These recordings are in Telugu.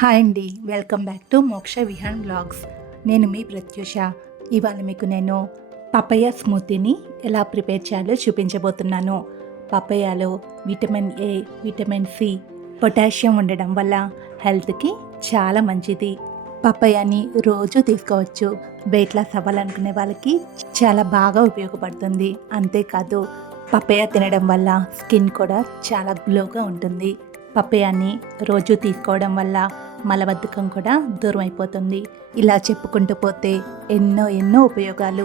హాయ్ అండి, వెల్కమ్ బ్యాక్ టు మోక్ష విహాన్ బ్లాగ్స్. నేను మీ ప్రత్యూష. ఇవాళ మీకు నేను పపయ్య స్మూతీని ఎలా ప్రిపేర్ చేయాలో చూపించబోతున్నాను. పపయ్యలో vitamin A, vitamin C, potassium ఉండడం వల్ల హెల్త్కి చాలా మంచిది. పపయ్యని రోజు తీసుకోవచ్చు. వెయిట్ లాస్ అవ్వాలనుకునే వాళ్ళకి చాలా బాగా ఉపయోగపడుతుంది. అంతేకాదు పపయ్య తినడం వల్ల స్కిన్ కూడా చాలా గ్లోగా ఉంటుంది. పపయ్యని రోజు తీసుకోవడం వల్ల మలబద్ధకం కూడా దూరం అయిపోతుంది. ఇలా చెప్పుకుంటూ పోతే ఎన్నో ఉపయోగాలు.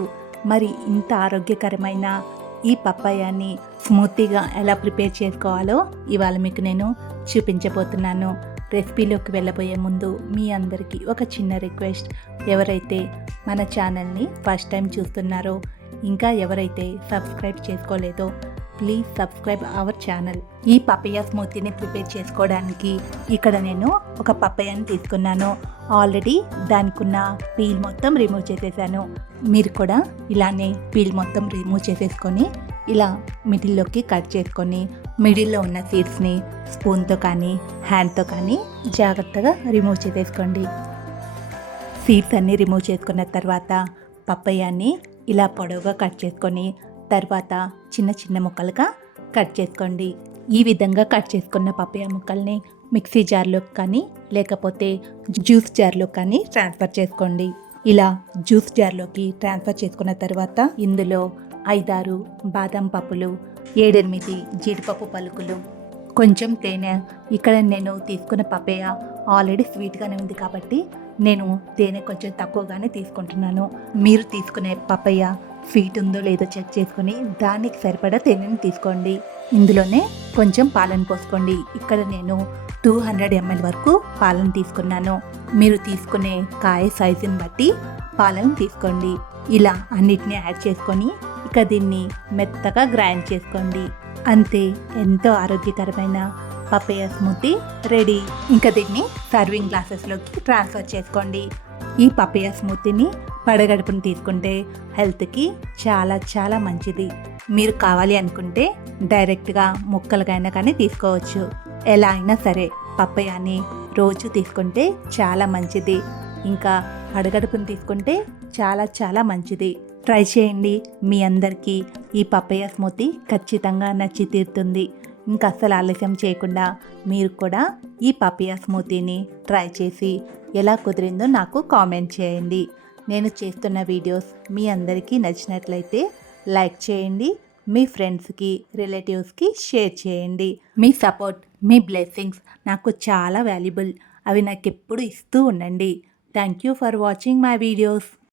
మరి ఇంత ఆరోగ్యకరమైన ఈ పపయ్యని స్మూతీగా ఎలా ప్రిపేర్ చేసుకోవాలో ఇవాళ మీకు నేను చూపించబోతున్నాను. రెసిపీలోకి వెళ్ళబోయే ముందు మీ అందరికీ ఒక చిన్న రిక్వెస్ట్. ఎవరైతే మన ఛానల్ని ఫస్ట్ టైం చూస్తున్నారో, ఇంకా ఎవరైతే సబ్స్క్రైబ్ చేసుకోలేదో, ప్లీజ్ సబ్స్క్రైబ్ అవర్ ఛానల్. ఈ పపయ్య స్మూతీని ప్రిపేర్ చేసుకోవడానికి ఇక్కడ నేను ఒక పపయ్యని తీసుకున్నాను. ఆల్రెడీ దానికి ఉన్న పీల్ మొత్తం రిమూవ్ చేసేసాను. మీరు కూడా ఇలానే పీల్ మొత్తం రిమూవ్ చేసేసుకొని ఇలా మిడిల్లోకి కట్ చేసుకొని మిడిల్లో ఉన్న సీడ్స్ని స్పూన్తో కానీ హ్యాండ్తో కానీ జాగ్రత్తగా రిమూవ్ చేసేసుకోండి. సీడ్స్ అన్నీ రిమూవ్ చేసుకున్న తర్వాత పపయ్యని ఇలా పొడవుగా కట్ చేసుకొని తర్వాత చిన్న ముక్కలుగా కట్ చేసుకోండి. ఈ విధంగా కట్ చేసుకున్న పపయ్య ముక్కల్ని మిక్సీ జార్లోకి కానీ లేకపోతే జ్యూస్ జార్లో కానీ ట్రాన్స్ఫర్ చేసుకోండి. ఇలా జ్యూస్ జార్లోకి ట్రాన్స్ఫర్ చేసుకున్న తర్వాత ఇందులో 5-6 బాదం పప్పులు, 7-8 జీడిపప్పు పలుకులు, కొంచెం తేనె. ఇక్కడ నేను తీసుకున్న పపయ్య ఆల్రెడీ స్వీట్గానే ఉంది కాబట్టి నేను తేనె కొంచెం తక్కువగానే తీసుకుంటున్నాను. మీరు తీసుకునే పపయ్య స్వీట్ ఉందో లేదో చెక్ చేసుకొని దానికి సరిపడా తేనెని తీసుకోండి. ఇందులోనే కొంచెం పాలను పోసుకోండి. ఇక్కడ నేను 200 ml వరకు పాలను తీసుకున్నాను. మీరు తీసుకునే కాయ సైజుని బట్టి పాలను తీసుకోండి. ఇలా అన్నిటినీ యాడ్ చేసుకొని ఇక దీన్ని మెత్తగా గ్రైండ్ చేసుకోండి. అంతే, ఎంతో ఆరోగ్యకరమైన పపయ్య స్మూతీ రెడీ. ఇంకా దీన్ని సర్వింగ్ గ్లాసెస్లోకి ట్రాన్స్ఫర్ చేసుకోండి. ఈ పపయ్య స్మూతీని పడగడుపుని తీసుకుంటే హెల్త్కి చాలా మంచిది. మీరు కావాలి అనుకుంటే డైరెక్ట్గా ముక్కలుగైనా కానీ తీసుకోవచ్చు. ఎలా అయినా సరే పపయ్యని రోజు తీసుకుంటే చాలా మంచిది. ఇంకా పడగడుపుని తీసుకుంటే చాలా మంచిది. ట్రై చేయండి. మీ అందరికీ ఈ పపయ్య స్మూతీ ఖచ్చితంగా నచ్చి తీరుతుంది. ఇంకా అస్సలు ఆలస్యం చేయకుండా మీరు కూడా ఈ పపయ్య స్మూతీని ట్రై చేసి ఎలా కుదిరిందో నాకు కామెంట్ చేయండి. నేను చేస్తున్న వీడియోస్ మీ అందరికీ నచ్చినట్లయితే లైక్ చేయండి. మీ ఫ్రెండ్స్కి, రిలేటివ్స్కి షేర్ చేయండి. మీ సపోర్ట్, మీ బ్లెస్సింగ్స్ నాకు చాలా వాల్యుబుల్. అవి నాకు ఎప్పుడు ఇస్తూ ఉండండి. Thank you for watching my videos.